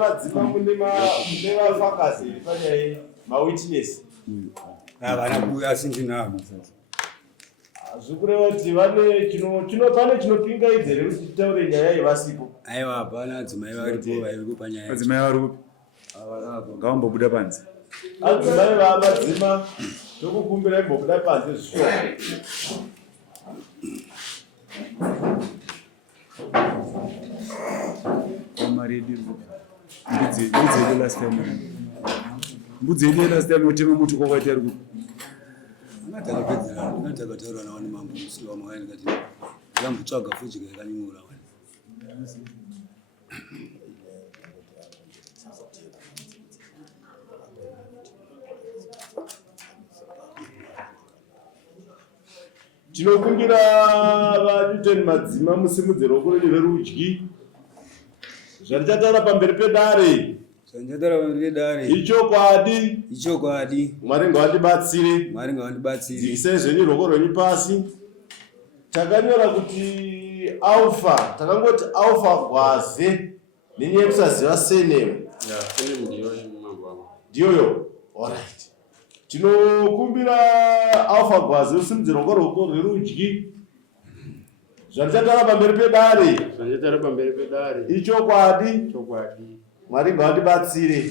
Madzima mune vafakazi panyaya mawitness havana kuuya sinjinavo zvikureva kuti pane chinopingaidzere kuti titaure nyaya yevasipo. aiwa hapana adzimai varipo vairipo panyaya adzimai varipo ngavambobuda panze adzimai vamadzima tokukumbira imbobuda panze zvishoma. mbudzi yedu last time otema muti kwakwaita ari kuti takataura nawani mambo musi wamwani kati zambotsvaga futi kakanyimura wani Tinokumbira vaNewton Madzima musimudziro wokureri verudyi zvatichatara pamberi pedare ichokwadi Mwari ngavatibatsire dzikisai zvenyu ruoko rwenyu pasi. Takanyora kuti Alpha, takangoti Alpha Gwaze nenyaya yekusaziva surname ndiyoyo. Alright, tinokumbira Alpha Gwaze usimudzire ruoko rwerudyi zvatichatara pamberi pedare ichokwadi Mwari ngavatibatsire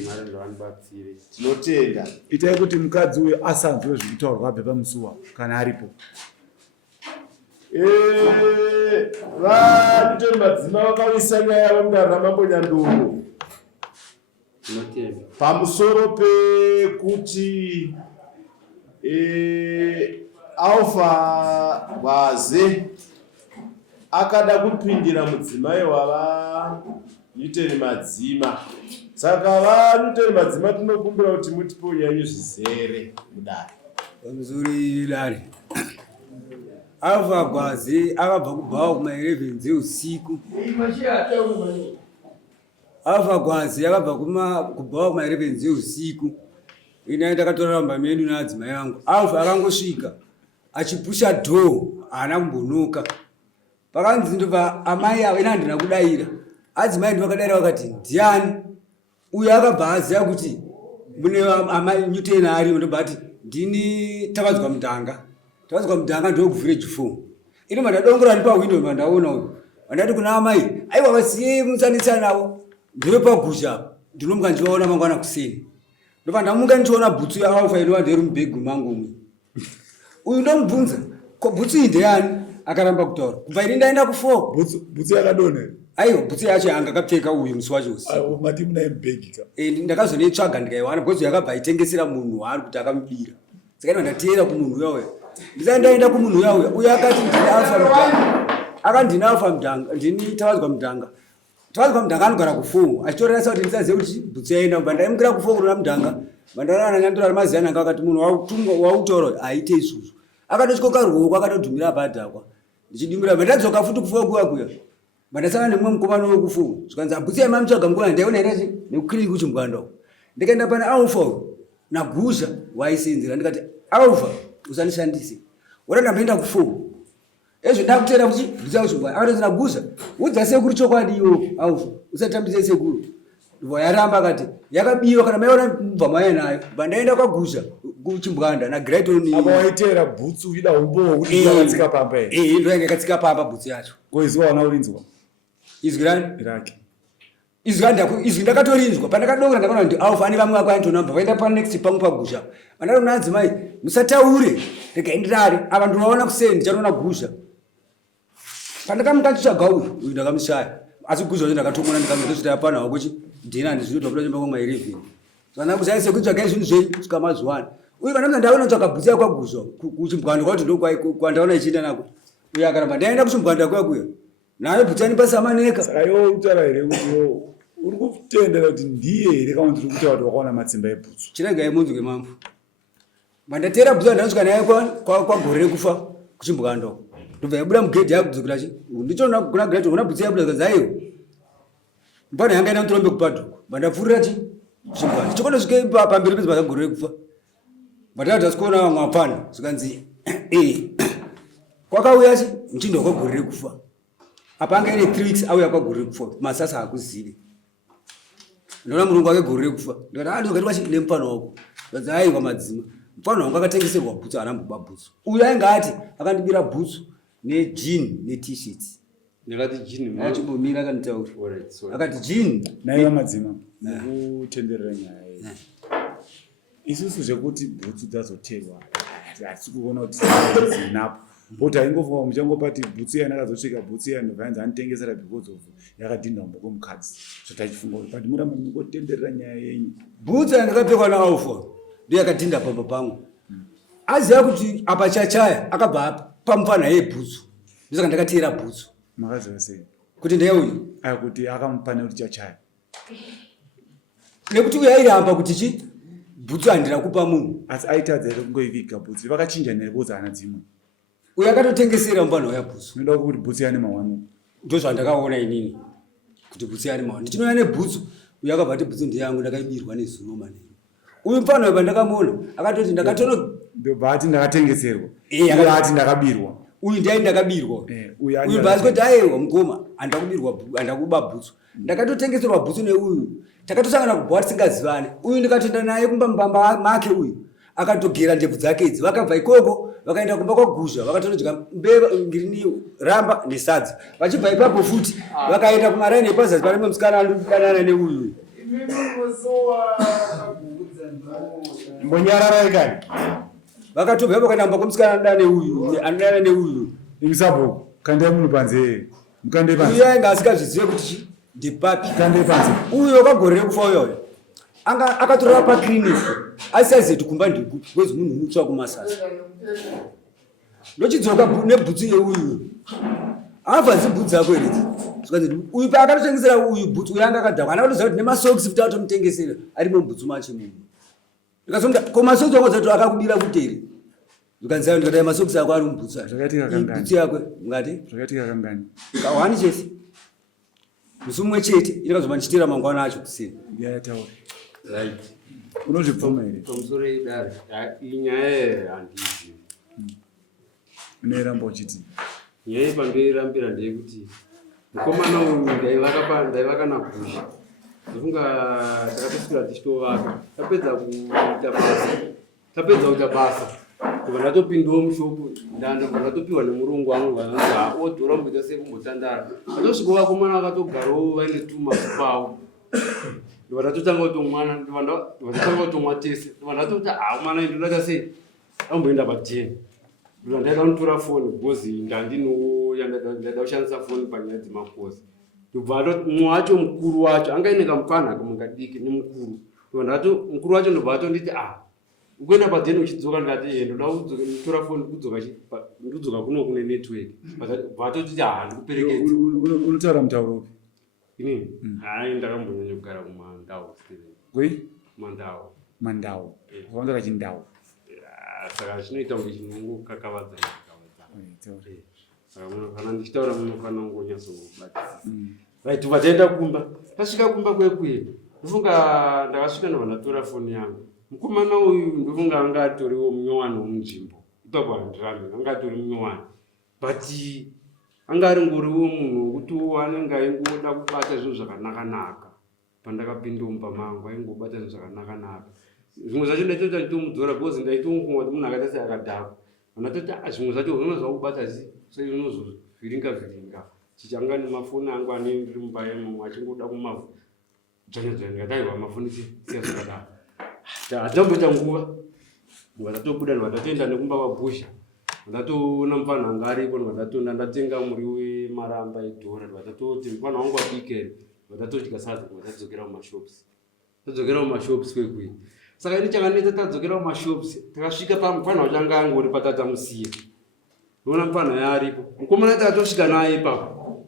tinotenda. itai kuti mukadzi uyu asanzwe zvikutaurwa abve pamusuwa kana aripo. vaNewton Madzima vakavisa nyaya yavo mudare ramambo Nyandoro pamusoro pekuti Alpha Gwaze akada kupindira mudzimai wavaNewton Madzima. Saka vaNewton Madzima tinokumbira kuti mutipo nyanyu zvizere mudare. pamuzuri dare Alpha Gwaze akabva kubhawa kuma 11 dzeusiku. Alpha Gwaze akabva kubhawa kuma 11 dzeusiku. Ina ndakatora ramba medu naadzimai vangu. Alpha akangosvika achipusha door haana kumbonoka. Pakanzi ndobva amai avo ina handina kudaira. Adzimai ndivakadaira vakati ndiani uyo akabva aziva kuti mune amai Newton ariyo. Ndobva ati ndini Tavadzwa Mudhanga ndokuvillage 4. Ini mandadongora ndi pawindow mandaona uyu. Mandati kuna amai aiwa vasiye musanisa navo ndiwe pagusha ndinomuka ndivaona mangwana kuseni. Ndobva ndamuka ndichiona bhutsu ya Alpha inova ndiri mubhegi mangu umwe. Uyu ndomubvunza ko bhutsu iyi ndeyani akaramba kutaura kubva ini ndaenda ku4 bhutsu yakadonha aiwa bhutsu yacho yanga akapfeka uyu musi wacho usiku. mati munaye mubhegi ka ndakazoneitsvaga ndikaiwana bhutsu yakabva itengesera munhu waari kuti akamubira. Saka ndandateera kumunhu uyauya ndisati ndaenda kumunhu uyauya uyo akati ndini Alpha Mudhanga akandini Alpha Mudhanga ndini Tavadzwa Mudhanga. Tavadzwa Mudhanga anogara ku4 achitorerasa kuti ndisazive kuti bhutsu yaenda kubva ndaimukira ku4 kuna Mudhanga. Mandarana Nyandoro ari maziyana anga akati munhu wautaura aite isusu akatosvikoka ruoko akatodhumira padhakwa ndichidimbira mandadzoka futi ku4 kuya mandasangana nemumwe mukomana wekufu zvikanzi bhutsu yamamutsvaga nguva ndaiona here nekukiriki kuchimbwanda ndikaenda pana Alpha nagusha waisenzera ndikati Alpha usandishandise waramboenda ku4 ezvo ndakutera kuti bhutsu yakuchimbwanda akati nagusha udza sekuru chokwadi iwo Alpha usatambise sekuru. Yaramba akati yakabiwa kana maiona mubva maya nayo bandaenda kwagusha kuchimbwanda naGrighton apa waitera bhutsu uchida umbo kuti yakatsika pamba here ndo yanga yakatsika pamba bhutsu yacho. koizwa wana urinzwa izwi rani rake izwi ndakatorinzwa pandakadongora ndakaona kuti Alpha ane vamwe akwaintonamba vaenda panext pamwe pagusha vandari kuna adzimai musataure rekaendirari ava ndinovaona kuseni ndichanoona gusha pandakamuka chitsvaga uyu ndakamushaya asi gusha ucho ndakatomona ndikamuzosvitaya panawo kuchi ndina ndizvinoita kuda chimba kwama 11 kana kuzaise kutsvaga zvinhu zvenyu kusvika mazuwana uyu kana ndaona tsvaga bhutsu yakwagusha kuchimbwanda kwati ndo kwandaona ichienda nako uyu akaramba ndaenda kuchimbwanda kwakuya nayo bhutsu yani pasamaneka. Saka iwo utaura here kuti uri kutendera kuti ndiye here kana ndiri kutaura kuti wakaona matsimba ebhutsu chirega yemunzwe mambo mandatera bhutsu andasvika naye kwagore rekufa kuchimbwanda ndobva yabuda mugedhi yakudzokera chi ndichona kuna Grighton kuna bhutsu yabuda zvikanzi aiwa mbana yanga ina mutorombe kupadhuku bandapfurira chi chimbwanda chikondosvike pamberi pedzi pakagore rekufa batatasikona vamwe apana zvikanzi kwakauya chi muchindo kwagore rekufa apanga ine 3 weeks auya kwagore kufa masasa akuzive ndona mulungu wake gore kufa ndikati ndikati wachine mfano wako ndikati aiwa madzima mfano wangu akatengeserwa bhutsu anamboba bhutsu uyu ainge ati akandibira bhutsu nejini net-shirts ndakati jini achibomira akanditaura akati jini naiva madzima mukutenderera nyaya isusu zvekuti bhutsu dzazotewa hatisi kuona kuti dzinapo bhoti aingofunga muchangopati bhutsu iyani akazosvika bhutsu iyani ndobvainzi anitengesera because of yakadhinda mumboko mukadzi zvotachifunga kuti pati muramba mungotenderera nyaya yenyu bhutsu yandakapfekwa naaufa ndiyo yakadhinda pamba pamwe aziva kuti apa chachaya akabva pamufana yebhutsu ndosaka ndakateera bhutsu makaziva sei kuti ndeyauyu kuti akamupane kuti chachaya nekuti uyu airamba kuti chi bhutsu handina kupa munhu asi aitadza here kungoiviga bhutsu vakachinja nerebodza hana dzimwe uyu akatotengesera mufana waya bhutsu unoda kuti bhutsu yane mawani ndozvandakaona inini kuti bhutsu yane mawani ndichinouya nebhutsu uyu akabva ti bhutsu ndeyangu ndakaibirwa nezuno maneno uyu mufana wepa ndakamuona akatoti ndakatono ndobva ndakatengeserwa ati ndakabirwa uyu ndai ndakabirwa uyu basi kuti aiwa mugoma handakuba bhutsu ndakatotengeserwa bhutsu neuyu takatosangana kubva tisingazivane uyu ndikatoenda naye kumba mubamba make uyu akatogera ndebvu dzake idzi vakabva ikoko vakaenda kumba kwaguzha vakatonodya mbeva ngirini ramba nesadza vachibva ipapo futi vakaenda kumaraini epazasi pane musikana andodanana neuyu mbonyarara ikani vakatobva vakaenda kumba kumusikana anodana neuyu imisabhuku kandai munhu panze mukandai panze uyu ainge asikazvizive kuti ndepapi kandai panze uyu wakagorere kufa uyoyo akatorera pakliniki asisazeti kumba ndikupi kwezi munhu unotsva kumasasa ndochidzoka nebhutsu yeuyu abvanzi bhutsu dzako here uyu paakatotengesera uyu bhutsu uyu anga akadhakwa anakatoziva kuti nemasokisi futi atomutengesera arimo mubhutsu macho munhu ndikazomda ko masokisi wangu zato akakubira futi here ndikanziva ndikati masokisi ako ari mubhutsu bhutsu yakwe ngati zvakaitika kangani kawani chete musi mumwe chete ndikazobva ndichitera mangwana acho kusini yataura right unozvibvuma here pamusoro idari inyaya handizi unoiramba uchiti nyaya yepandoirambira ndeyekuti mukomana uyu ndaivaka nagusha ndofunga takatosvira tichitovaka tapedza kuita basa ndobva ndatopindawo mushopu ndobva ndatopiwa nemurungu wangu vanonzi odhora mboita sekumbotandara atosvika vakomana vakatogarawo vaine tumasu pavo ndobva ndatotanga kutomwana ndobva ndatanga kutomwa tese ndobva ndatoti mwana ndodaita sei amboenda pa10 ndobva ndaida kunotora foni bhozi ndaida kushandisa foni panyaya dzemakosi ndobva mumwe wacho mukuru wacho anga ine kamufana kamungadiki nemukuru mukuru wacho ndobva atonditi ukuenda pa10 uchidzoka ndikati ndoda kutora foni ndudzoka kuno kune network vatotiti ndikuperekedza unotaura mutauro upi inini ndakambonyanya kugara kumandau koi mandau wanda kachindau saka zvinoita kunge chinongo kakavadza saka kana ndichitaura munofana ngonyatsobatisisa right vataenda kumba tasvika kumba kwekuye ndofunga ndakasvika ndobva ndatora foni yangu mukomana uyu ndofunga anga atoriwo munyowani womunzvimbo ipapo handirambi anga atori munyowani but anga ari ngoriwo munhu wokuti anenge aingoda kubata zvinhu zvakanaka pandakapinda mumba mangu aingobata zvinhu zvakanaka zvimwe zvacho ndaitota nditomudzora bcause ndaitongofunga kuti munhu akaita sei akadhakwa ndatoti zvimwe zvacho unozva kubata sei unozovhiringa chichanga nemafoni angu ane ndiri mumba yemumwe achingoda kumadzvanyadzvanya ndikati aiwa mafoni siya zvakadaro hatamboita nguva ndatatobuda ndatoenda nekumba kwabhusha ndatoona mufana anga aripo ndatoenda ndatenga muri wemaramba edhora ndatoti mufana wangu wabikere ndatodya sadza ndatadzokera mumashops kwekuyi saka ini chakaneta tadzokera mumashops takasvika pamufana wacho anga angori patatamusiya ndoona mufana yaaripo mukomana takatosvika naye ipapo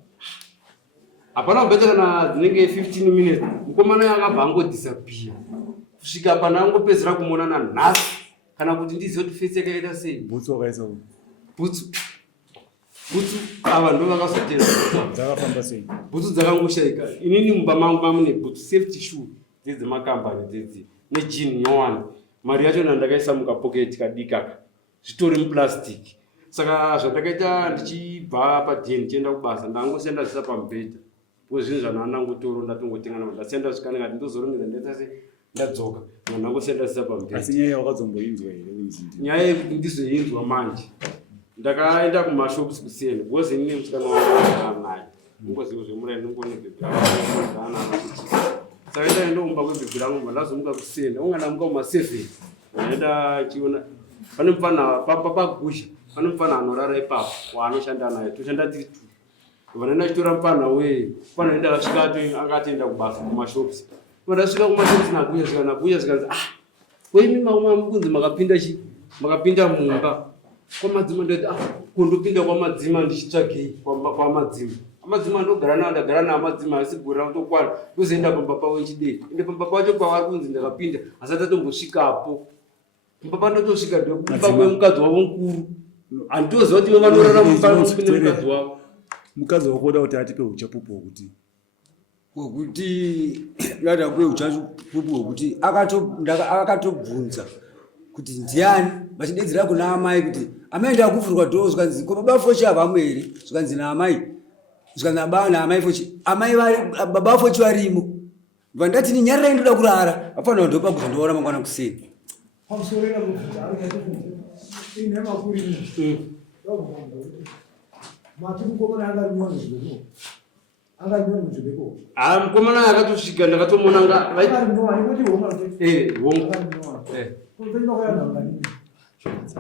hapana kubeta kana dzinenge 15 minutes mukomana yakabva angodisapia kusvika pana angopedzera kumonana nhasi kana kuti ndizive kuti fesi yakaita sei bhutsu wakaisa bhutsu ava ndo vakazotera dzakafamba sei bhutsu dzakangoshaika inini mumba mangu mamune bhutsu safety shoe dzedzemakambani dzedzi nejini nyowani mari yacho ndandakaisa mukapoketi kadikaka zvitori muplastic Saka zvandakaita ndichibva padheni ndichienda kubasa ndangosenda zvisa pamubhedha wezvinhu zvanandangotoro ndatongotengana ndasenda zvikana ngati ndozorongedza ndetase ndadzoka ndangosenda zvisa pamubhedha. Asi nyaya wakazomboinzwa here? Nyaya yekuti ndizoinzwa manje ndakaenda kumashops kuseni bhozi ine musikana wangu ungoziva zvemurai nongone bhebhi saka enda ndomba kwebhebhi rangu ndazomuka kuseni ungandamuka kuma7 ndaenda chiona pane mufana papagusha pane mufana anorara ipapo waanoshanda naye toshanda tiri vanaenda chitora mufana we mufana enda asvika angatienda kubasa kumashops ndasvika kumashops nabuya zvikanzi weimi makunzi makapinda mumba kwamadzima ndati kundopinda kwamadzima ndichitsvagei kwamadzima amadzima ndogara nawo ndagara nawo amadzima asi gura kutokwana ndozoenda pamba pavo chidei ende pamba pacho pavari kunzi ndakapinda asati atombosvikapo pamba pandotosvika ndokupa kwemukadzi wavo mukuru handitoziva kuti vanorara mupinde mukadzi wavo. Mukadzi wako oda kuti atipe uchapupu hwokuti ndada kupe uchapupu hwokuti akatobvunza kuti ndiani vachidedzera kuna amai kuti amai ndakuvhurwa dhoo zvikanzi ko baba fochi avamo here zvikanzi naamai zvikanzi naamai fochi baba fochi varimo vandati ninyarirai ndoda kurara vafanira ndopa kuti ndoona mangwana kuseni mukomana akatosvika ndakatomona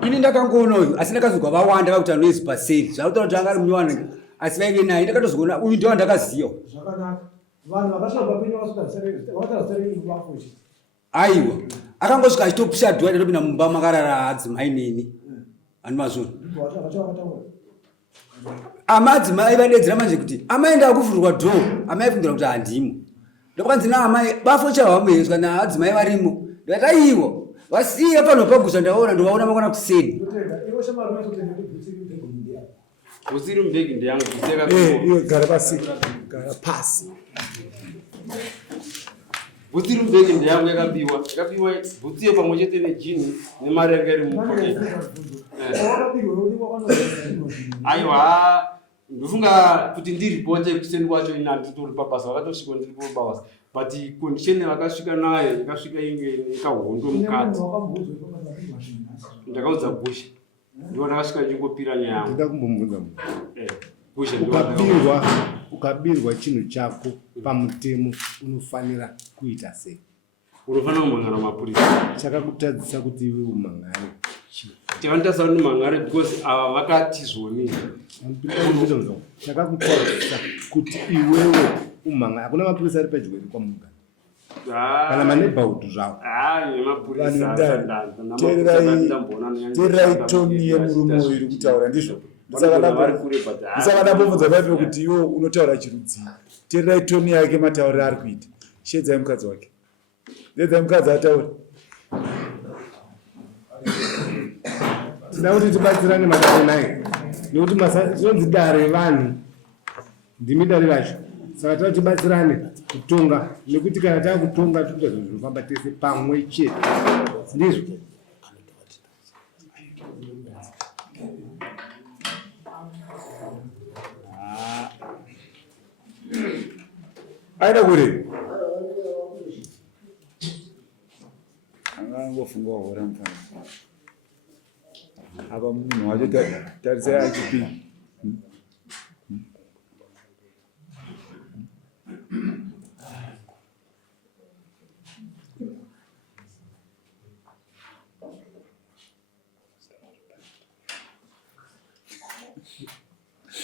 ini ndakangoona uyu asi ndakazogwa vawanda vakuti anoisi paseri zvakutaura kuti angari munyowani asi vaive naye ndakatozoona uyu ndiwa ndakaziva aiwa akangosvika achitopisha dhuwa ndatopinda mumba makarara adzimai neni ani mazvoni amadzimai vadedzera manje kuti amai ndakuvhurwa dhoo amai pindura kuti handimo ndokwanzi naamai bafochahamwe kana adzimai varimo ndati aiwa vasiya pano pagusa ndaona ndovaona makwana kuseni usiri mbegi ndeyangu iwe gara pasi usiri mbegi ndeyangu yakabiwa bhutsi pamwe chete nejini nemarenge iri mupoketi. Aiwa ndofunga kuti ndiripote kuseni kwacho ina nditori pabasa vakatosvika ndiri pabasa but condition yakasvika nayo yakasvika inge ikahondo mukati ndakaudza busha ndiwo ndakasvika ndichingopira nyaya yangu ndida kumbomubvunza busha ukabirwa chinhu chako pamutemo unofanira kuita sei? unofanira kumhangara mapurisa. Chakakutadzisa kuti iwe umhangare chakanditatsa kuti mhangare because ava vakati zvoni chakakutadzisa kuti iwewe umhangare hakuna mapurisa ari pedyo iri kwamuga kana manebhaudhu zvavo teerai toni yemurume uyu iri kutaura ndizvo ndisakada kubvunza paipo kuti iwe unotaura chirudzii. Teerai toni yake matauriro ari kuita. Shedzai mukadzi wake, dedzai mukadzi ataure. Tida kuti tibatsirane madare naye nekuti zvinonzi dare vanhu ndimi dare racho, saka tida tibatsirane kutonga nekuti kana taakutonga tikuita zvinhu zvinofamba tese pamwe chete ndizvo. Aida kuri angangofunga wahora mufana apa munhu wacho tarisai achipinda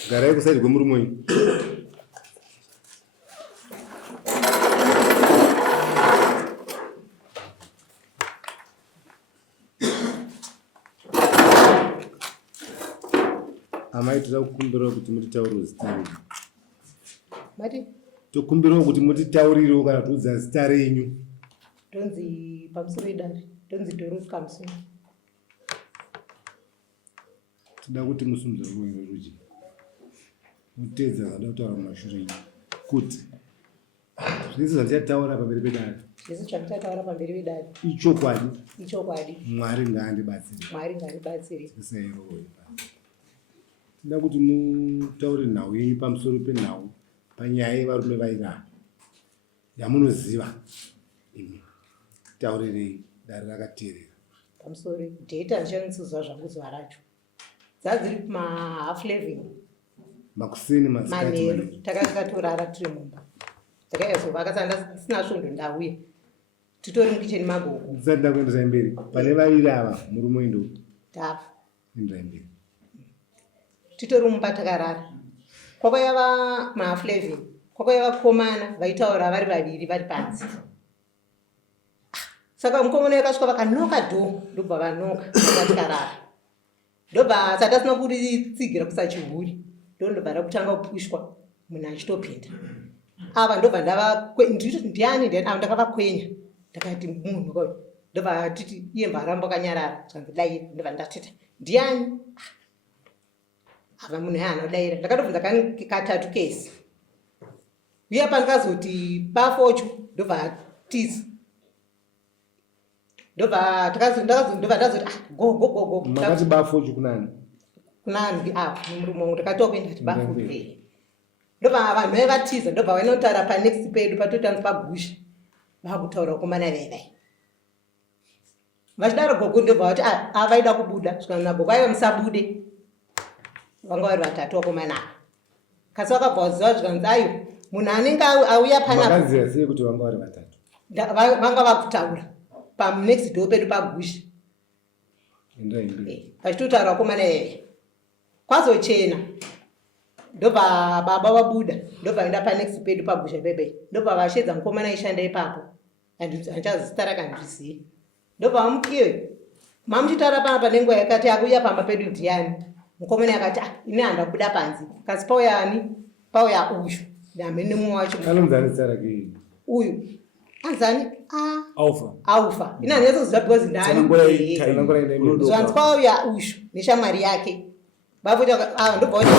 garai kusaidi kwemurume uyu. Amai toda kukumbirawo kuti mutitaurire zita renyu. Mati? Tokumbirawo kuti mutitaurirewo kana kutiudza zita renyu. Tonzi pamusoro idare. Tonzi Dorothy Kamsoni. Toda kuti musimudze rwendo rudyi. Mutedza zvada kutaura mumashure enyu. Kuti zvese zvanditaura pamberi pedare. Zvese zvanditaura pamberi pedare. Ichokwadi. Ichokwadi. Mwari ngaandibatsire. Mwari ngaandibatsire. Tisairowe. Tinoda kuti mutaure nhau yenyu pamusoro penhau panyaya yevarume vairara yamunoziva imi. Taurirei dare rakateerera. pamusoro dheta ndichanisizwa zvangu zuva racho dzadziri kumahalf 11 Makuseni manheru takanga torara tiri mumba dzakayazovaka saka sina svondo ndauya titori mukicheni magogo ndisati ndakuendesai mberi pane vaviri ava murume uyu tava endesai mberi. titori mumba takarara kwakayava mahalf 11 kwakayava komana vaitaura vari vaviri vari panzi. Saka mukomana yakasvika vakanoka dho ndobva vanoka tikarara ndobva sati asina kuritsigira kusachihuri ndobva rakutanga kupushwa munhu achitopinda ava ndobva ndiani ndakavakwenya ndakati munhu koyo ndobva titi iye mbaramba akanyarara zvanzidaira ndobva ndatita ndiani ava munhu yaanodaira ndakatobvunza katatu kesi uye pandikazoti bafochu ndobva tiza ndobva ndazoti gogogogo makati bafochu kunani kunani murume ndakatokwenda kuti bafochu ndobva vanhu vaivatiza ndobva vainotaura panext pedu patotanzi pagusha vakutaura komana vaivai vachidaro gogo ndobva vati avaida kubuda zvikanana gogo aiva musabude vanga vari vatatu vakomana ava kasi vakabva vaziva zvikanzi ayo munhu anenge auya panaakaziva sei kuti vanga vari vatatu vanga vakutaura panext door pedu pagusha vachitotaura vakomana vaivai kwazochena ndobva baba vabuda ndobva enda panext pedu pagusha bebe ndobva vashedza mukomana aishanda ipapo handichazita rakandiziva ndobva vamukiwe mamuchitaura pana panenguva yakati akuuya pamba pedu ndiani mukomana yakati ini handa kubuda panzi kasi pauya ani pauya uyu namhene mumwe wacho anonzanitsarake uyu anzani aufa ina ndinyazoziva because ndani zvanzi pauya uyu neshamwari yake ndobva kuti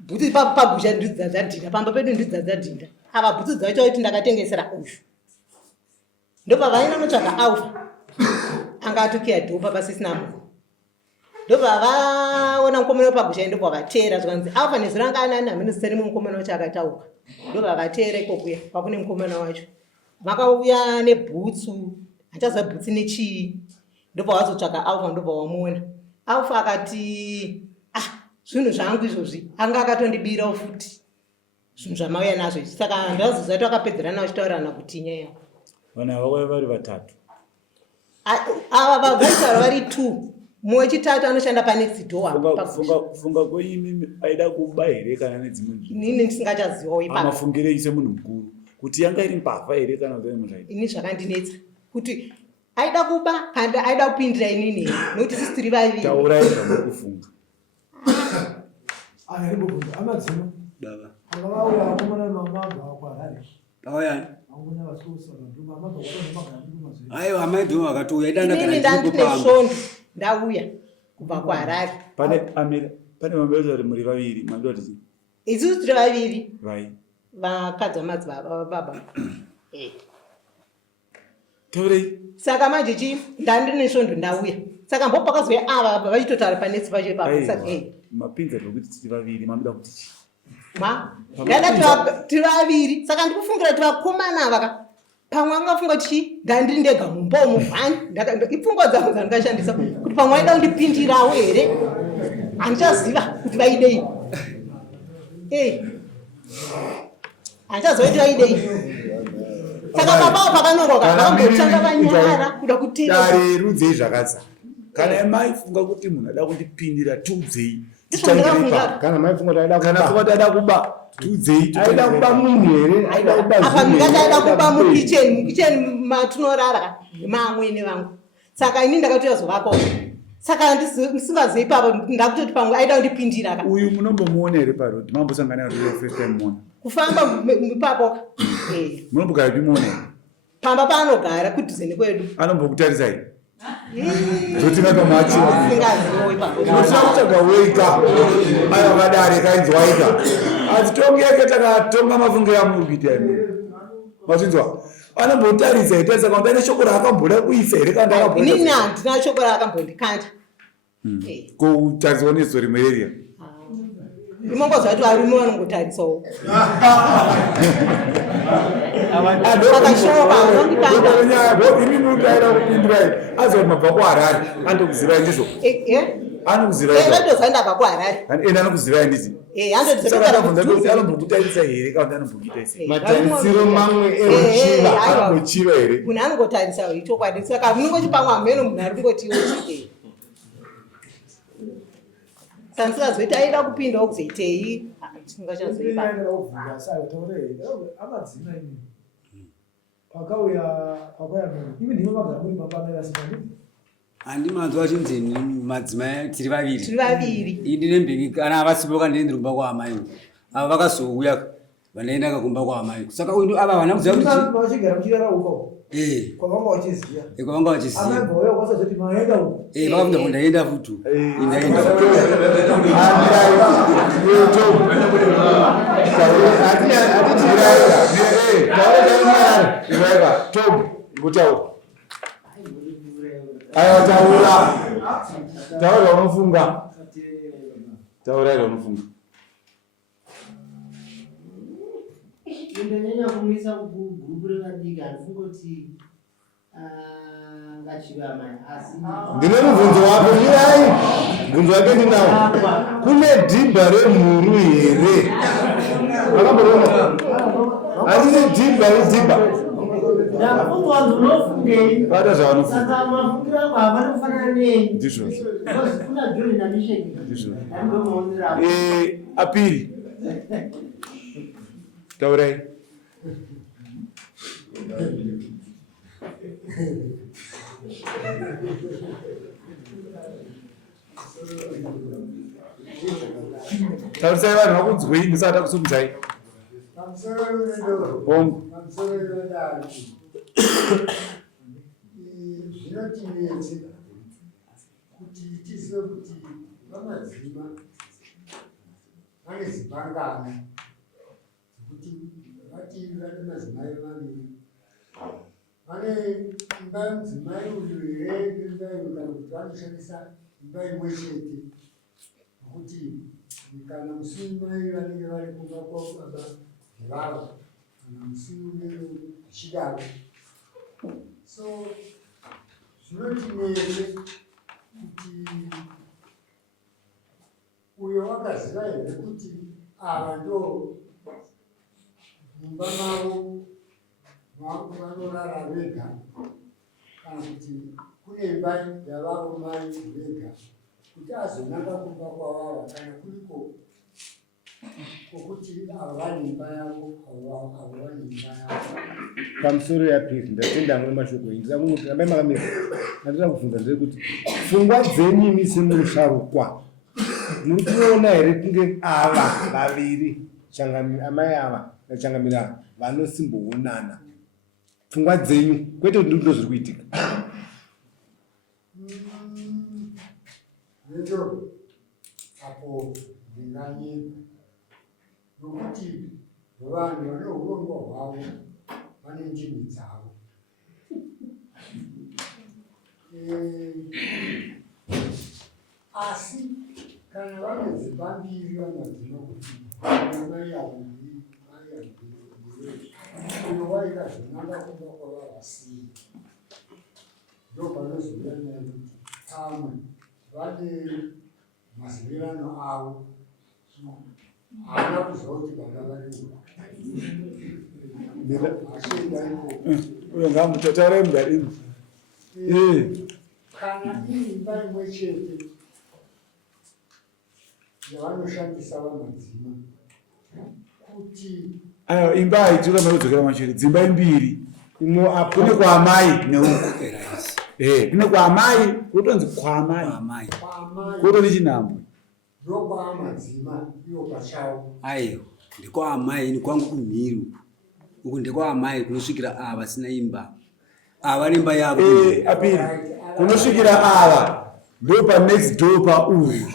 bhutsu pagusha ndidzadzadhinda pamba pedu ndidzadzadhinda ava bhutsu dzacho kuti ndakatengesera uyu ndobva vaina notsvaga aufa anga atokiya dhopa pasisina munhu ndobva vaona mukomana wepagusha ndobva vateera zvanzi aufa nezuro anga anani hamene zita rimwe mukomana wacho akatauka ndobva vateera ikokuya pakune mukomana wacho vakauya nebhutsu handichaziva bhutsu nechii ndobva vazotsvaga aufa ndobva wamuona aufa akati zvinhu zvangu izvozvi anga akatondibirawo futi zvinhu zvamauya nazvo izvi saka ndazoziva kuti vakapedzerana vachitaurana kuti nyaya vanhu ava vaiva vari vatatu ava vaitaura vari 2 mumwe wechitatu anoshanda panext door funga kweimi aida kuba here kana nedzimwe inini ndisingachazivawo amafungire ise munhu mukuru kuti yanga iri mbavha here kana kuti muzvaita ini zvakandinetsa kuti aida kuba kana aida kupindira inini here nokuti sisi tiri vaviri taurai zvamukufunga baba aiwa amaidhoma akatouya inini ndandine svondo ndauya kubva kuharare pane mambezo ari muri vaviri mandoti isusu tiri vaviri vai vakadzi vamadzibaba baba taurei saka manje chi ndandine svondo ndauya saka mbo pakazoya ava vachitotaura panetsi pacho ipapo saka mapinza zvokuti tiri vaviri mamida kuti chi ndanda tiri vaviri saka ndikufungira tivakomana vaka pamwe angafunga kuti ndandiri ndega mumbomo vhani ipfungwa dzangu dzandikashandisa kuti pamwe aida kundipindirawo here handichaziva kuti vaidei handichaziva kuti vaidei saka babawo pakanongoka vakambotanga vanyara kuda kutedare rudzei zvakadzara kana maifunga kuti munhu ada kundipindira tiudzei kana maifunga kuti ada kuba tiudzei aida kuba munhu here apa ndingati aida kuba mukicheni matunorara mamwene vangu saka ini ndakatoyazovako saka ndisingazivi papa ndakutoti pamwe aida kundipindira uyu munombomuona here parodi mambosangana ruyo first time muona kufamba ipapo munombogara kuchimuona here pamba paanogara kudhuze nekwedu anombokutarisai zotinakamachiaachagaweka ayakadare kainzwaika atitongeke takatonga mafungiro amurikuita machinzwa anombotarisa ita saka ndaine shoko raakamboda kuisa here inini handina shoko raakambondikanda kutariswa nestori malaria imongozva kuti varume vanongotarisawo ininodaira kupindirai azoti mabva kuharare andokuzirai ndizvo anokuzirai ndabva kuharare ende anokuzirai ndizi anombokutarisa here kana anombokutaisa matarisiro mamwe eruchiva anombochiva here munhu anongotarisa ichokwadi saka munongoti pamwe hameno munhu ari kungotiwo chite sandisingazoita aida kupindawo kuzoitei handimanzwa chinzeni madzimai tiri tiri vaviri ini nembeki kana avasipoka ndiendi rumba kwaamai ava vakazouya vandaenda kakumba kwaamai saka ava vana kuziva kuti kwavanga vachiziva vakafunda kundaenda futu aya taura unofunga tauraira unofunga ndonyanya kumisa gurupu revadiki handifungoti ngachivamai asi ndine mubvunzo wako mirai mubvunzo wake ndinawo kune dhibha remhuru here akamboona handine dhibha redhibha ndafunga vanhu unofungei vada zvavanofunga saka mafungiro angu havana kufanana neni ndizvo kuna joni namisheki ndizvo andomaonera apiri taurai taurisai vanhu vakunzwei musati akusumudzai zvinotinetse kuti tizive kuti vamadzima vane zibangana kuti vati vane madzimai maviri vane imba mudzimai uyu here neimba iyo kana kuti vanoshandisa imba imwe chete nokuti kana musimai vanenge vari kumba kwababa vavo kana musume zvichidaro so zvinotinetse kuti uyo wakaziva here kuti ava ndo mumba mavo vanorara vega kana kuti kune imba yavavo mai vega kuti azonanga kumba kwavava kana kuriko kokuti havani imba yavo havani imba yavo pamusoro yapiri ndatenda amwe mashoko amai makamira andida kubvunza ndeyekuti pfungwa dzenyu imi semusharukwa muri kuona here kunge ava vaviri amai ava nachangamira vanosimboonana pfungwa dzenyu kwete kuti ndiro zviri kuitika neto apo ndinganyika nokuti vanhu vane urongwa hwavo vane ndimi dzavo asi kana vane dzimba mbiri vanadzima kuti mai aviri mai aviri uyo waikazonanga kumba kwavavasii ndo panozoya naye kuti pamwe vane mazivirano avo haana kuziva kuti vana variwo uyo ngamutotaurai mudadini kana iimba imwe chete yavanoshandisa vamadzima kuti ayo imba haitira mayodzokera mashure dzimba imbiri kune kwaamai neuko kune kwaamai kutonzi kwaamai kutoni chinhambwe ndokwaamadzima iwo pachavo aiyo ndekwaamai ini kwangu kumhiru uku ndekwaamai kunosvikira ava vasina imba ava nemba yavo apiri kunosvikira ava ndo panext door pauyu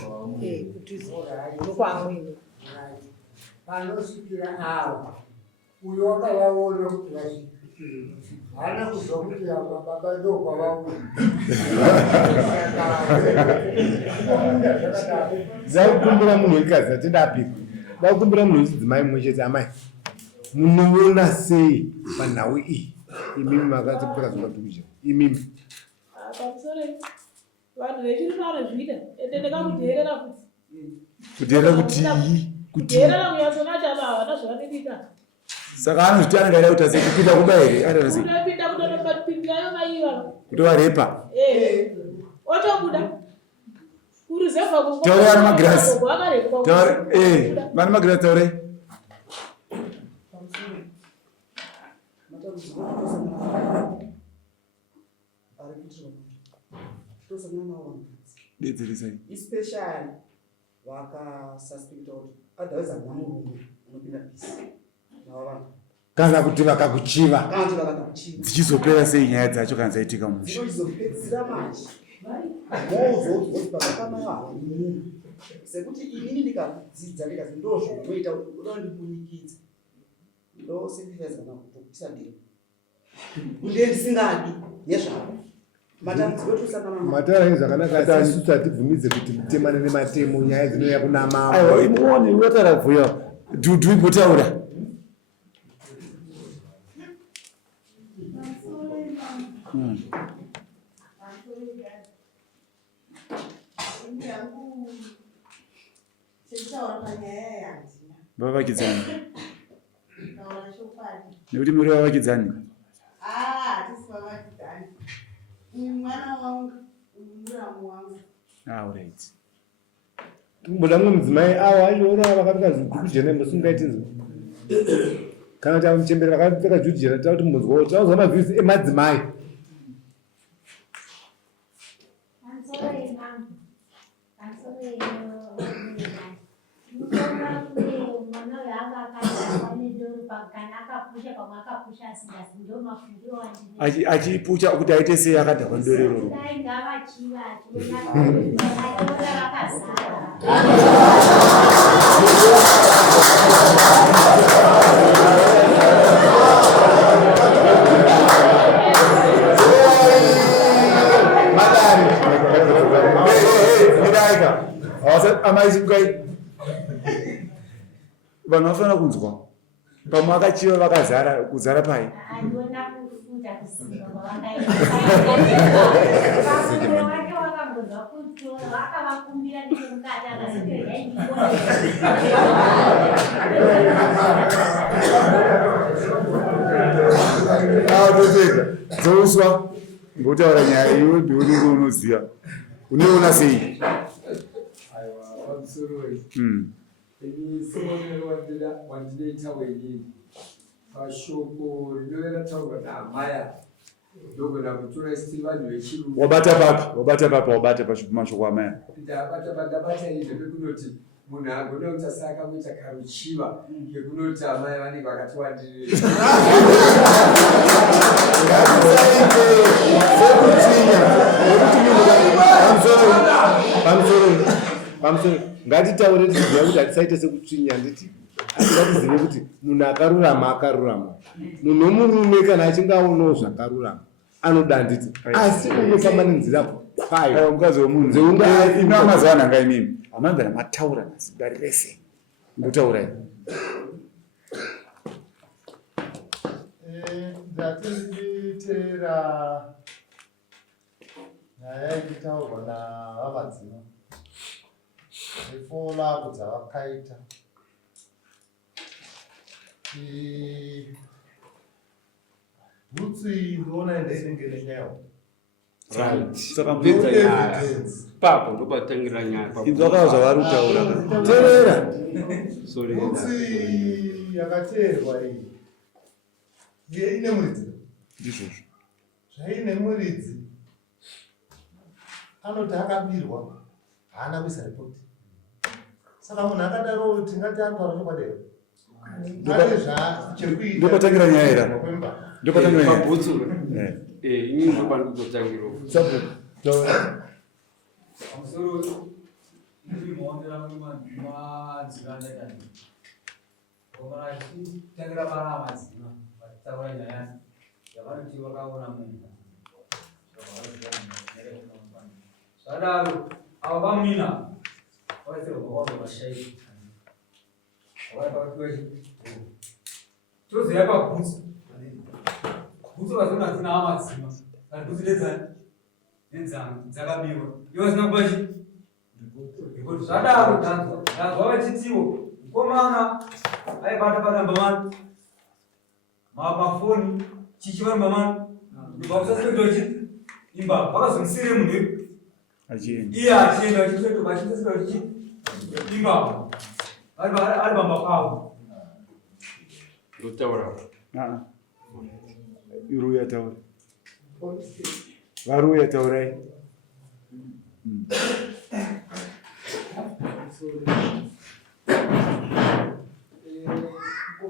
panosvikira ava uyo wakavaona kuti vasvika Hana kuzwa kuti baba ndo kwavauya. Zakukumbira munhu wekazi atindapika. Vakukumbira munhu wechidzimai mwechete amai. Munoona sei panhau iyi? Imimi makatipika zvakatukucha. Imimi. Vanhu vechiri vanozvida ende ndakamuteerera kuti kuteerera kuti kuteerera kunyatsonacha havana zvavanodika. Saka anozviti anodaira kuti ase kupinda kumba here anodasi Kutopinda kutopindayo vaiva kutovarepa otobuda kuruzevha taura vana magirasi vana magirasi taure detseresai especially vakasuspecta kuti otherwise hamuna murume unopinda pisi navo vanhu kana kuti vakakuchiva kana kuti vakatakuchiva dzichizopera sei nyaya dzacho kana dzaitika musha dzinozopedzisira manje mozodzoti pakakamai havanini sekuti inini ndikadzidza ndikazi ndozvonoita kuti uda ndibunyikidza ndosendifaisa kana kutopisa ndiro kunde ndisingadi nezvavo mataura zvakanaka isusu hatibvumidze kuti mutemane nematemo nyaya dzinouya kuna mama imuone wataura bvuya dhudhu igotaura vavakidzani nekuti muri vavakidzani mwana wangu muramu wangu right mboda mumwe mudzimai avo achiona vakapfeka zvidhuku jena musingaitizo kana kuti amuchemberi vakapfeka dhuku jena takuti munzwa tauzwa mavhisi emadzimai achipucha kuti aite sei akadhakwa ndoreroro amaizikai vanhu vafanira kunzwa pamwe akachiva vakazara kuzara pai dzouswa ngotaura nyaya iwe ndiunenge unoziva unoona sei wandinoita wenini pashoko rinovera taurwa naamaya ndogona kutora isi vanhu vechirungu wabata pamashoko amaya ndabata izvo pekunoti munhu agona kuti asa akamuita karuchiva kekunoti amai vanenge vakatiwandirira pamusoro ngatitaure tiziva kuti hatisaite sekutsvinya nditi ngatizive kuti munhu akarurama munhu womurume kana achinge aonawo zvakarurama anoda nditi asi unofamba nenzira kwayo mukazi wemunhu amazuva anhanga imimi hamambera mataura naziba rese ngotaurai ndatinditera nyaya ikitaurwa navavadzima nefolavo dzavakaita bhutsu iyi ndoona ndainenge nenyawo papo ndopatangira nyaya inzwakawo zvavari kutaura teerera bhutsu iyi yakateerwa iyi ine muridzi ndizvozvo zvaine muridzi anoti akabirwa haana kuisa ripoti saka munhu akadaro tingati anotara chokwadero ndopatangira nyaya era ndopatangira nyaya pabhutsu inini ndopandikutotangira pamusoro ndimondera madzimai tangira vana madzima vatitaura nyaya vanoti vakaona munhu sadaro ava vamina vaisirwa vashairi toziva pabhutsu bhutsu vazona dzina amadzima kana bhutsu nedzana dzakabiwa ivo zina kubachi zvadaro ndanzwa vachitiwo mukomana aibata mbamani mafoni chichiva mbamani vakusasedochi imba vakazomusire munhu iye achienda vachitobachisasedochi imba ari bamba kwavo ndotaura iruya taura varuya taurai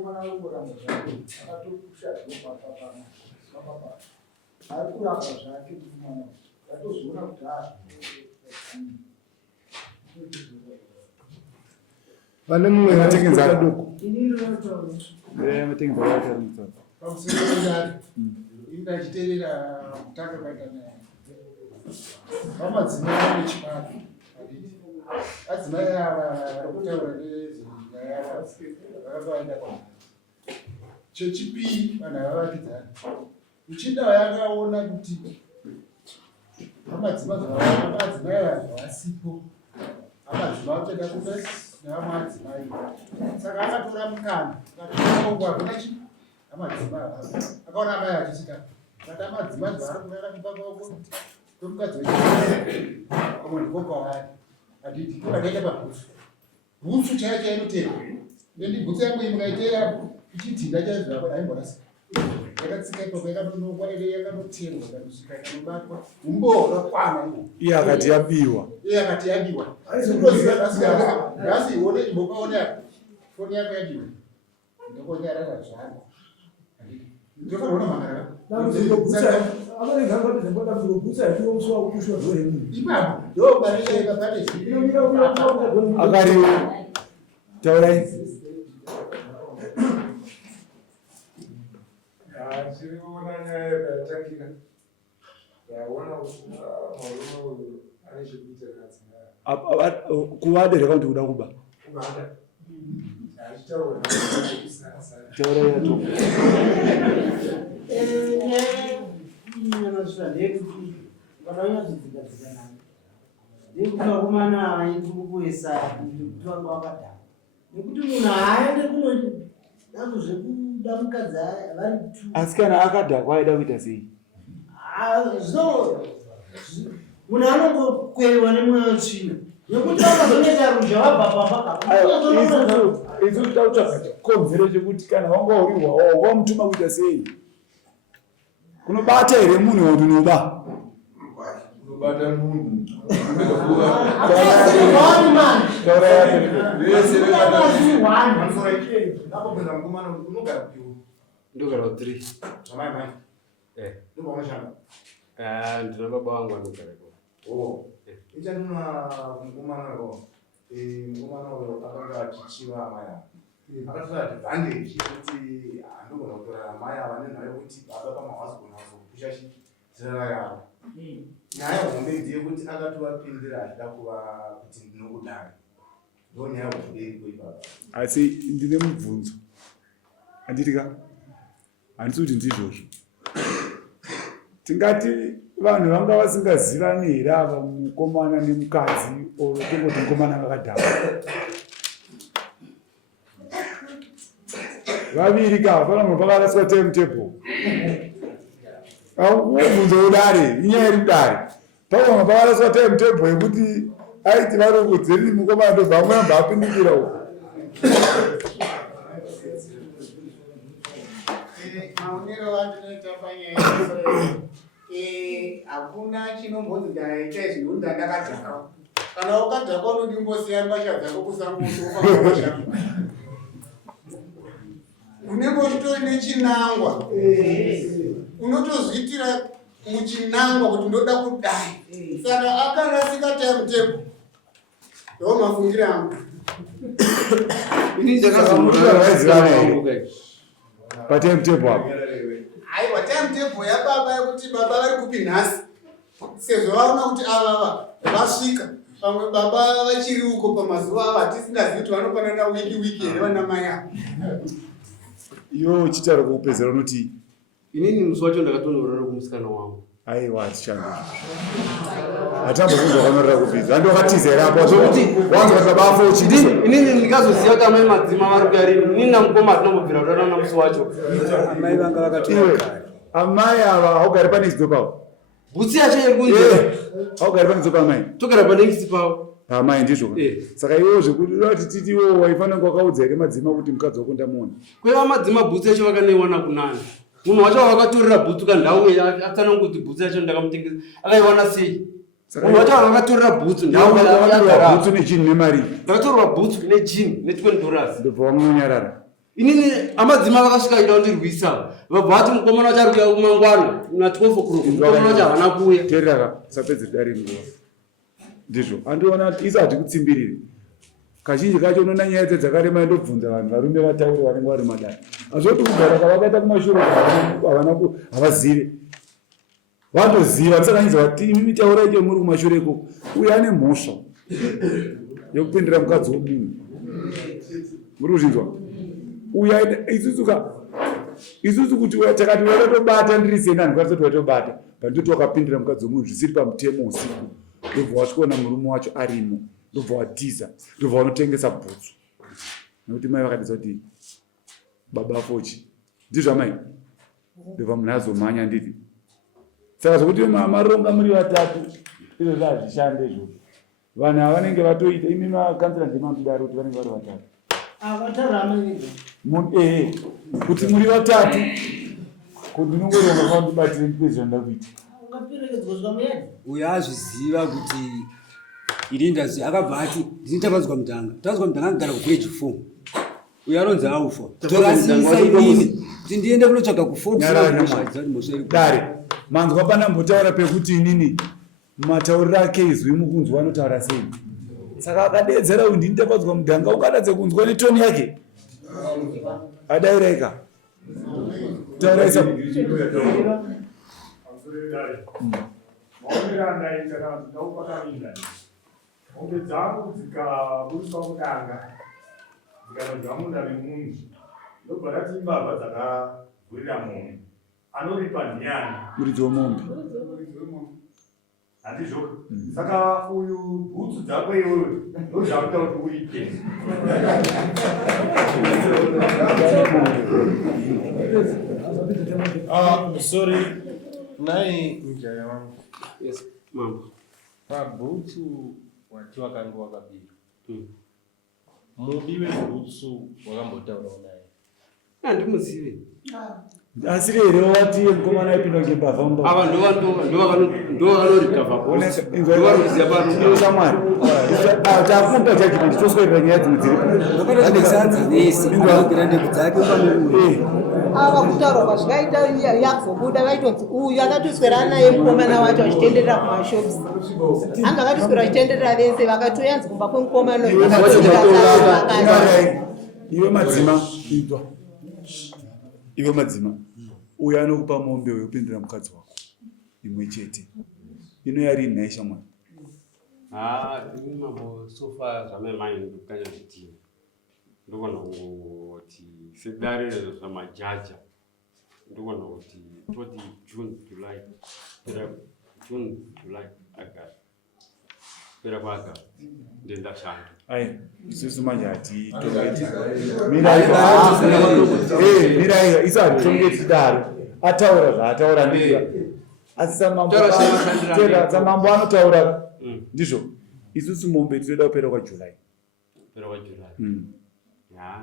mukomana wemboramo zvake akatopusha zvopapapana ari kuramba zvake mukomana atozviona kuti vane mumwe Matengenza doko pamusoro pendari indachiteerera kutanga kwaita naye vamadzimai vechibado adzimai ava vakutaura nezvinyaya vakatovaenda chechipiri vanhu avavakidzana uchida yakaona kuti amadzimai vasipo amadzimai kutoda kuda nevamwe adzimai saka akatora mukana akatongwa chi amadzimai akaona amai achichita kati amadzimai vari kurara kumba kwavo kwemukadzi wamwe ndikokwawari aditi tokadaita pabhutsu bhutsu chaiyo chainoteerwa endi bhutsu yangu imukaiteera ichidhinda chaizvako aimborasa yakatsika ipapo yakandonongwa ere yakanoteerwa kanosvika ikanobatwa umbo wakakwana iye akati yabiwa nhasi ione imbokaona foni yako yabiwa ndokonyarara zvako ndokanoona mangara ipapo ndobareka pane akari taurai chiriona nyaya yakatangira yaona marume uyu ane chekuita kadzimai kuvadereka kuti uda kuba kubada achitaura taurai yato ndeyekuti vananyadzidzingadzikanani ndeyekuti vakomana aikukuesa kuti vange vakadhara nekuti munhu haaende kunodango zvekuda mukadzi vari asi kana akadhakwa aida kuita sei zvino munhu anongokweriwa nemweya wetsvina nekuti vakazonoita ruzha vabva isu tautsvaga chikonzero chekuti kana wanga urirwa wamutuma kuita sei kunobata here munhu waunoba unobata munhu ndogara 3 ndina baba wangu anogarako ichanuna mukomanaro mukomana uyo akanga achichiva amai akatora advantage yekuti handogona kutora amai ava nenhau yekuti baba pamahwazigona kuzopusha zera yavo nyaya hombe ndeyekuti akatovapindira achida kuva kuti ndinokudai ndo nyaya hokudei ipapa asi ndine mubvunzo handitika handisi kuti ndizvozvo tingati vanhu vanga vasingazivani here ava mukomana nemukadzi oro tongoti mukomana akadhakwa vaviri ka panamwe pakaraswa timetable mubvunzo udare inyaya iri kudare pamwe pakaraswa timetable yekuti aiti varikudzeni mukomana ndobva amwe amba apindikira uko maonero andinoita panyaya hakuna chinombonzi ndaita izvi ndokuti ndakadhaka kana ukadhaka unondimbosiya mbasha dzako kusangosofamasha unenge uchitori nechinangwa unotozviitira muchinangwa kuti ndoda kudai saka akarasika timetable ndo mafungiro angu patimetable apo aiwa timetable taimitebho yababa yekuti baba vari kupi nhasi sezvo vaona kuti avava vasvika pamwe baba vachiri uko pamazuva avo hatisingazivi kuti vanopanana wiki here vana mai avo. Iwo uchitaura kuupedzera unoti inini musi wacho ndakatonorora kumusikana wangu. Aiwa hatichandi. Hatambovunzwa kwanorora kupidza. Handokatizera hapo zvokuti wangu vakabafo uchidizwa. Inini ndikazoziva kuti amai madzima vari kuyari inini namukoma hatinambobvira kutaurana musi wacho. Amai vanga vakatoka. Amai ava haugari pane chidzo pavo. Bhutsi yacho iri kunze. Haugari pane chidzo paamai. Togara pane chisi pavo. Paamai ndizvo. Saka iwo zvekuda kuti titiwo waifanira kwakaudza here madzima kuti mukadzi wako ndamuona. Kweva madzima bhutsi yacho vakaneiwana kunani. Munhu wacho wakatorera bhutsu kandau atsananga kuti bhutsu yacho ndakamutengesa akaiwana sei. Munhu wacho wakatorera bhutsu ndau yakagara bhutsu nejini nemari. Ndakatorerwa bhutsu ne$20 $20. Ndobva wamunonyarara. Inini amadzima vakasvika ida kundirwisa. Vabva vati mukomana wacho ari kuuya kumangwana na 12 o'clock. Mukomana wacho havana kuuya. Teerera sapedze dari nguva. Ndizvo. Andiona kuti isati kutsimbirire. Kazhinji kacho unoona nyaya dzakarema ndobvunza vanhu varume vataure vanenge vari madai. Azvoti kugara kwavakaita kumashure havazive. Vandoziva tisakanyidza kuti imi mitaura icho muri kumashure ikoko. Uye ane mhosva yekupindira mukadzi womunhu. Muri kuzvinzwa? Uye isusu kuti takati wakatobata ndiri sena ndikwatisoti watobata. Pandoti wakapindira mukadzi womunhu zvisiri pamutemo usiku. Ndobva wasvikaona murume wacho arimo. Ndobva wadhiza. Ndobva wanotengesa bhutsu. Nekuti mai vakadisa kuti baba fochi. Ndizvo amai? Ndobva munhu azomhanya nditi. Saka zvokuti maronga muri vatatu. Izvo zvazvishande izvozvo. Vanhu ava vanenge vatoita imi makansela ndemandidaro kuti vanenge vari vatatu. Kuti muri vatatu. Kuti ndinongoronga kwandibatire ndipedzi zvandakuita. Uyo azviziva kuti irindazi akabva ati ndinitapadzwa mudhanga. Tapadzwa mudhanga akagara kugrade 4. Uyo anonzi aufa. Tokasiisa inini kuti ndiende kunotsvaga ku4 dare. Manzwa pana mbotaura pekuti inini matauriro ake izwi mukunzwa anotaura sei. Saka akadedzera kuti ndinitapadzwa mudhanga ukadadze kunzwa netoni yake. Adaireka. Tauraisa. Maonera ndaita kana kuti ndaupakaminda. Mombe dzangu dzikaburiswa mudanga dzikanodya munda memunhu ndobva ndati imbavha dzakavhurira munhu anoripa ndiani muridzi womombe handizvo. Saka uyu bhutsu dzako iwewe ndozvakuita kuti uite. Sorry, nai mjaya wangu. Yes, mama. Pabhutsu wati wakanga wakabira. Mudi webhutsu wakambotaura naye. Handimuzivi. Asi here wati mukomana aipinda ngembavha mba. Ava ndovanorikavha bhutsu. Ndovanoriziva pano. Shamwari. Takunda chachipindi toswedera nyaya dzimwe dziripo. Ndakadeksadza nesi. Ndakadekira ndebvu dzake pano. Ava kutaura kwazvikaita yakuzobuda vaitonzi uyu akatiswera naye mukomana wacho achitenderera kumashops. Anga akatiswera achitenderera vese vakatoyanzi kumba kwemukomana uyu. Iwe madzima itwa. Iwe madzima. Uyu anokupa mombe wekupindira mukadzi wako. Imwe chete. Ino yari nhaye shamwari. Ini mambo sofa zvamai ndokanya kuti ndogona kuti sedare zvamajaja ndogona kuti toti June July August pera kwaAugust ndendashanda. Ai isusu manje hatitongeti. Mira isati tongeti daro. Ataura zvaataura ndizvo. Asi samambo anotaura ndizvo. Isusu mombe tinoda kupera kwaJuly. Pera kwaJuly.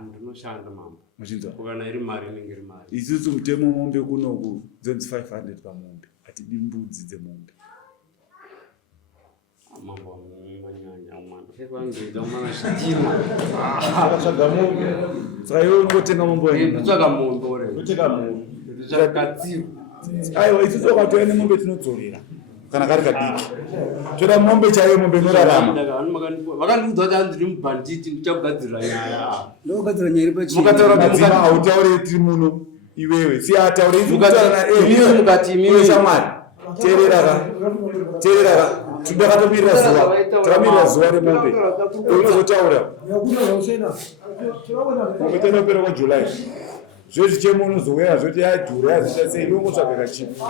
Ndinoshanda mambo. Machinzwa. Kuvana iri mari inenge iri mari. Isusu mutemo mombe kunoku 500 pamombe. Atidi mbudzi dzemombe. Mambo manyanya mwana. Kwangeja mwana shitima. Akatsvaga mombe. Saka iwe unongotenga mombe wena. Nditsvaga mombe ore. Kutenga mombe. Nditsvaga tsiro. Aiwa isusu wakatoya nemombe tinodzorera. Kana kari kadiki. Choda mombe chaiyo mombe inorarama. Vakandiudza kuti handiri mubhanditi ndichabugadzirira nyaya. Ndogadzira nyaya iri pachii. Mukataura madzima hautauri tiri muno. iwewe siyataura mukati shamwari teerera takamirira zuva remombe unozotaura umetendapera kwajuly zvozvi chemo unozowera zvoti yadhura yazita sei inongotsvaga kachipi